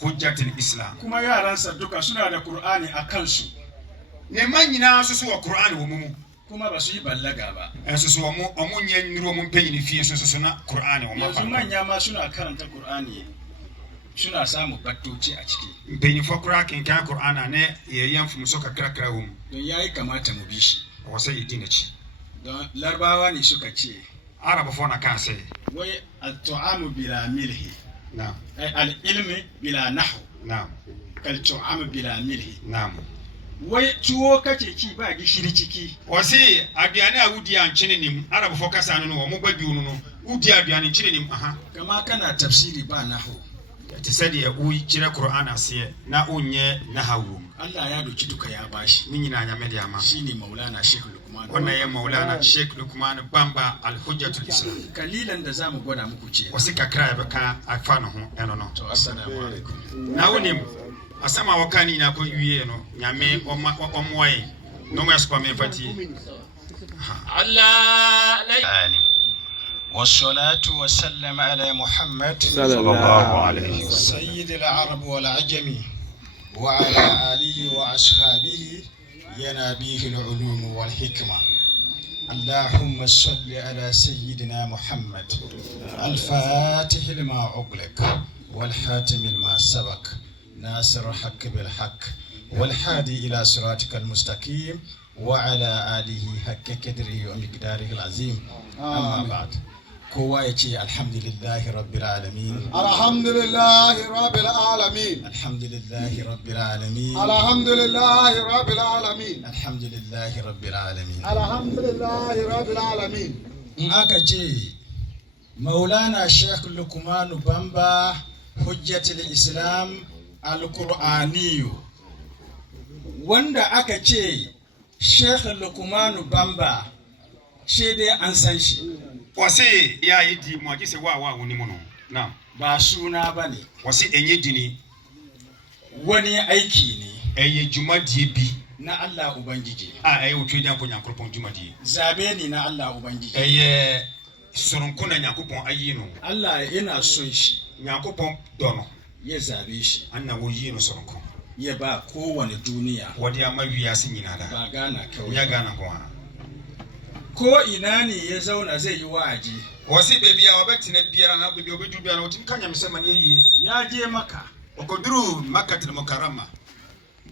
Hujjatul Islam kuma yaransa duka suna da Qur'ani a kansu ne manyina su wa Qur'ani wa mu kuma ba su yi ballaga ba su wa mu amun yan niro mun pe ni fiye su na Qur'ani wa ma yanzu manya ma suna karanta Qur'ani suna samu battoci a ciki pe ni fakura kin kan Qur'ana ne yayan fu muso ka krakra hum don yayi kamata mu bi shi wasa yidina ci don larbawa ne suka ce araba fona kan sai wai at-tu'amu bila milhi na'am al-ilmi bila nahw na'am kal tu'amu bila milhi na'am wai tuwo kake ci ba gishiri ciki wasi aduane a wudi an chine nim araba fo kasa no mo gbabi unu no wudi aduane chine nim aha kama kana tafsiri ba nahw ta sadi ya uyi kira Qur'ana sai na unye nahawu Allah ya doki duka ya bashi min yana nya media ma shine Maulana Sheikh Lukman wannan ya Maulana Sheikh Lukman Bamba al-Hujjatul Islam kalilan da zamu gwada muku ce wasi ka kira ba ka afano ho eno no to assalamu alaikum na woni asama wakani na ko wiye no nyame omoye no mo espa me fati Allah la والصلاة والسلام على محمد صلى الله عليه وسلم سيد العرب والعجم وعلى آله وأصحابه ينابيه العلوم والحكمة اللهم صل على سيدنا محمد الفاتح لما أغلق والحاتم لما سبق ناصر الحق بالحق والحادي إلى صراطك المستقيم وعلى آله حق قدره ومقداره العظيم أما بعد kowa ya ce alhamdulillahi rabbil alamin alhamdulillahi rabbil alamin alhamdulillahi rabbil alamin alhamdulillahi rabbil alamin alhamdulillahi rabbil alamin alhamdulillahi rabbil alamin in aka ce maulana Sheikh Lukman Bamba hujjatul islam al-qur'aniyu wanda aka ce Sheikh Lukman Bamba shi dai an san shi wasi ya yi di mu akise wa woni mu no na ba suna bane wasi enye dini wani aiki ne eye jumadi bi na Allah ubangiji eye otwe dan ko nyankopon jumadi zabe ni na Allah ubangiji eye soronko na nyankopon ayi no Allah yana son shi nyankopon dono ya zabe shi anna wo yi no soronko ya ba kowane duniya wadi amawiya sin nyina da ba gana kawai ya gana ko ko ina ne ya zauna zai yi wa'azi wasi bebi ya wabetina biara na bebi obedu biara wotin kanya misema ne yi ya je maka okoduru makatul mukarrama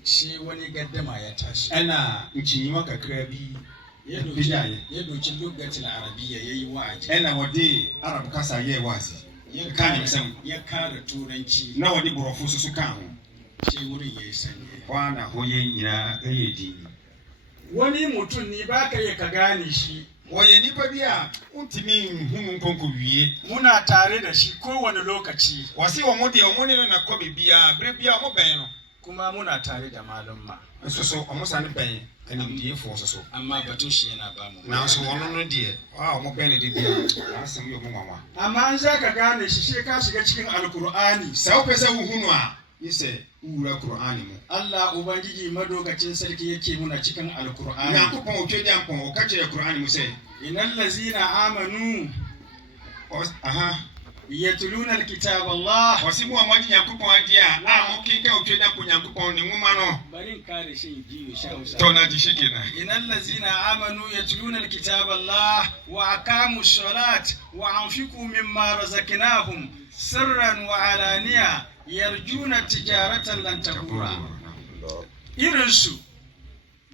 shi wani gaddama ya tashi ana ncinyi maka krabi ya doki lugatul arabiyya yayi wa'azi ana wadi arab kasa yayi wa'azi ya kanya misema ya kara turanci na wadi borofu su kan shi wurin yayi sanye wana hoye nyina eyedi wani mutum ni baka yi ka gane shi waye nipa biya untimi hunu nkonko wiye muna tare da shi kowane lokaci wasi wa modi na kobe biya bre biya mo ben no kuma muna tare da malumma so omusa ne ben ani die fo so amma batun shi yana ba mu na so wono no die mo ben de biya asem yo mo mama amma an za ka gane shi sai ka shiga cikin alqur'ani sai pesa hunu a yise ura qur'ani mu Allah ubangiji madokacin sarki yake muna cikin alqur'ani ya ku pon oke dan pon okache qur'ani mu sai innal ladzina amanu aha yatluna alkitab Allah wasimu amaji yakupon adia mo kinka oke dan pon yakupon ni nguma no barin kare shi jiyo sha to na ji shikenan innal ladzina amanu yatluna alkitab Allah wa aqamus salat wa anfiqu mimma razaqnahum sirran wa alaniya yarjuna tijaratan lan tabura irinsu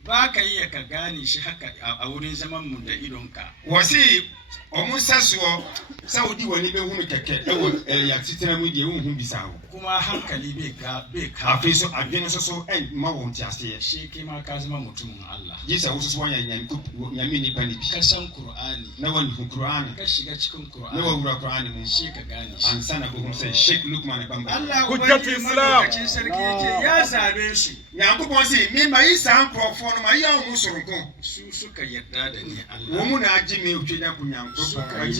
ba ka iya ka gane shi haka a wurin zaman mu da idonka wasi omusaso saudi wani be hunu keke ewo ya titira mu de hu bisawo kuma hankali bai ka afi so adwene so mawo ntiase shi ke ma ka zama mutumin Allah jisa wusu wanya nyami ni pani ka san Qur'ani na wani Qur'ani ka shiga cikin Qur'ani na wani Qur'ani mun shi ka gane an sana ko mun sai Sheikh Lukman Bamba Allah hujjatul Islam sarki yake ya zabe shi Nyankopon si mi mai san profo no mai ya mu surunko su suka yadda da ni Allah wo mu na aji mi otweda ku Nyankopon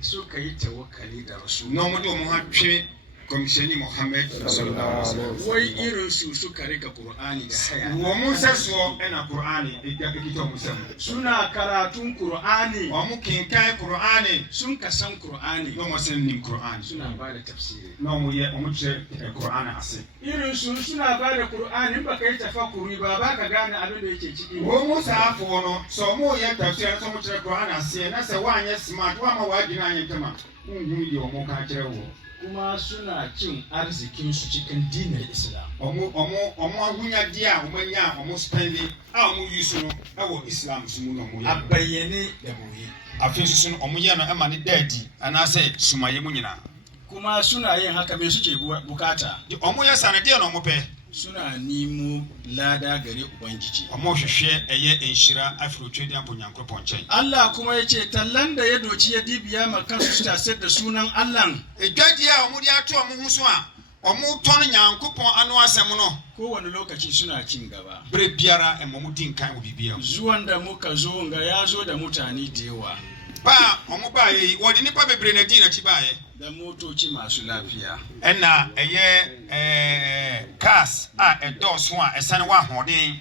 suka yi tawakkali da rasul no mu do mu ha twe komisheni Muhammad sallallahu alaihi wasallam wai irin su suka rika Qur'ani da haya wo mu saso ena Qur'ani da kito mu sam suna karatun Qur'ani wo mu kinkai Qur'ani sun ka san Qur'ani no mu san nim Qur'ani suna ba da tafsiri no mu ye mu ce Qur'ani ase irin su suna ba da Qur'ani ba kai tafakkuri ba ka gane abin da yake ciki wo mu sa afo no so mu ye tafsiri so mu ce Qur'ani ase na se wanye smart wa ma wa gina yin tama mu yi wo mu ka kire wo kuma suna cin arzikin su cikin dinin Islam omo ahunya dia omanya omo spendi a omo yusu no awo Islam sumu no mo ya abayene da boye afin su no omo ya no e ma ne daddy ana say sumaye mu nyina kuma suna yin haka me suke bukata omo ya sanade no omo pe suna nemo lada gare ubangiji omo hwehwe eye enshira afrotwedi amponyankopon chen Allah kuma yace tallan da ya doci ya dibiya makan su ta sayar da sunan Allah edwadi a omo dia to omo huso a omo ton nyankopon anu asem no kowane lokaci suna cin gaba bre biara emomu din kan obibiya zuwan da muka zo ga yazo da mutane da yawa ba omo ba yi wodi nipa bebre na din na ci ba ye da motoci masu lafiya ena eye cars a edos ho a esane wa hoden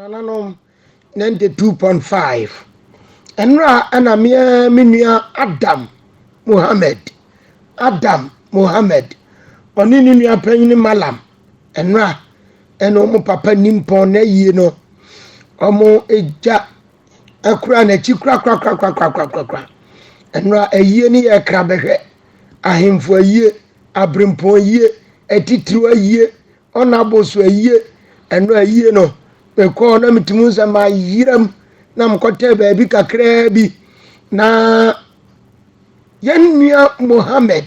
Nananom 92.5 Enra ana minua Adam Muhammad oni ni nua panyin Malam enra eno mo papa nimpon na yie no omo eja akura na chi kra enra ayie ni ye kra behwe ahemfo ayie abrempon ayie etitru ayie onaboso ayie enra ayie no ko na mitimu sama yiram na mkote baby kakra bi na yanua Muhammad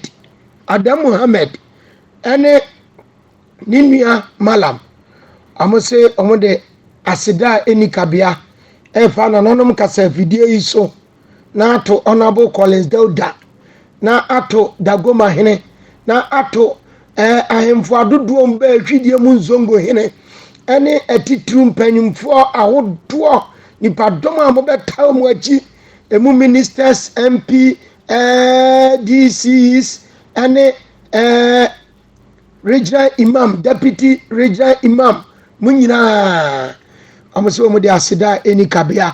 Adam Muhammad ene ninua Malam amose omode asida eni kabia efa na nonom kasa video iso na ato Honorable Collins Dauda na ato Dagoma hene na ato ahemfo adodo mba hwidie mu nzongo hene ene etitrum panyimfo ahodo nipa dom a mobeta mu achi emu ministers MP DCs ene regional imam deputy regional imam munyina amuso mu de asida eni kabia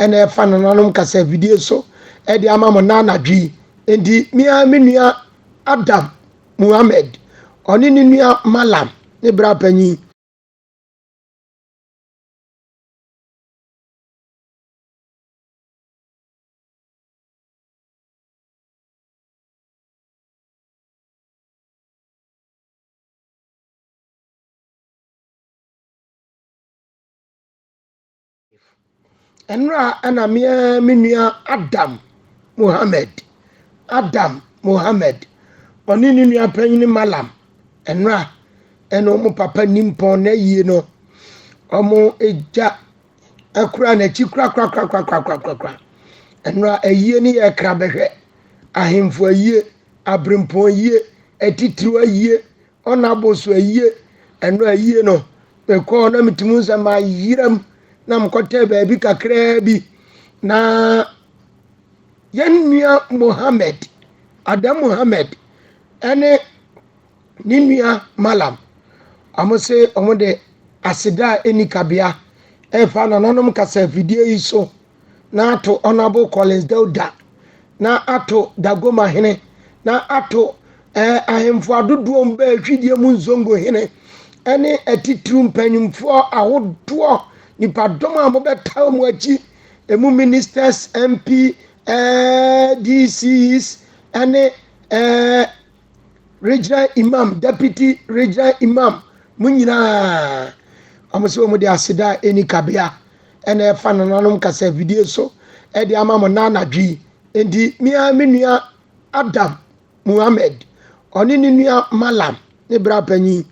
ene fa nanom kasa video so e de ama mo na dwi endi mia menua Adam Muhammad oni ni nua Malam ne bra panyi Enra ana minua Adam Muhammad oni ni nua panyin Malam enra eno mo papa nimpon na yie no omo eja akura na chi kra enra ayie ni ye kra behwe ahemfo ayie abrempon ayie etitru ayie onaboso ayie enra ayie no ko na mitimu sama yiram na mkote baby kakra bi na yanua Muhammad Adam Muhammad ene ninua Malam amose omode asida eni kabia efa na nonom kasa video iso na ato Honorable Collins Dauda na ato Dagoma hene na ato ahemfo adodoɔ mba atwidie mu nzongo hene ɛne atitiri mpanyimfoɔ ahodoɔ nipadɔm a mobɛtaw mu akyi emu ministers MP DCs ɛne regional imam deputy regional imam mu nyinaa ɔmo sɛ ɔmo de aseda eni kabea ɛna ɛfa nananom kasa video so ɛde ama mo nanadwi enti mia menua Adam Muhammad ɔne ne nua Malam ne bra panyin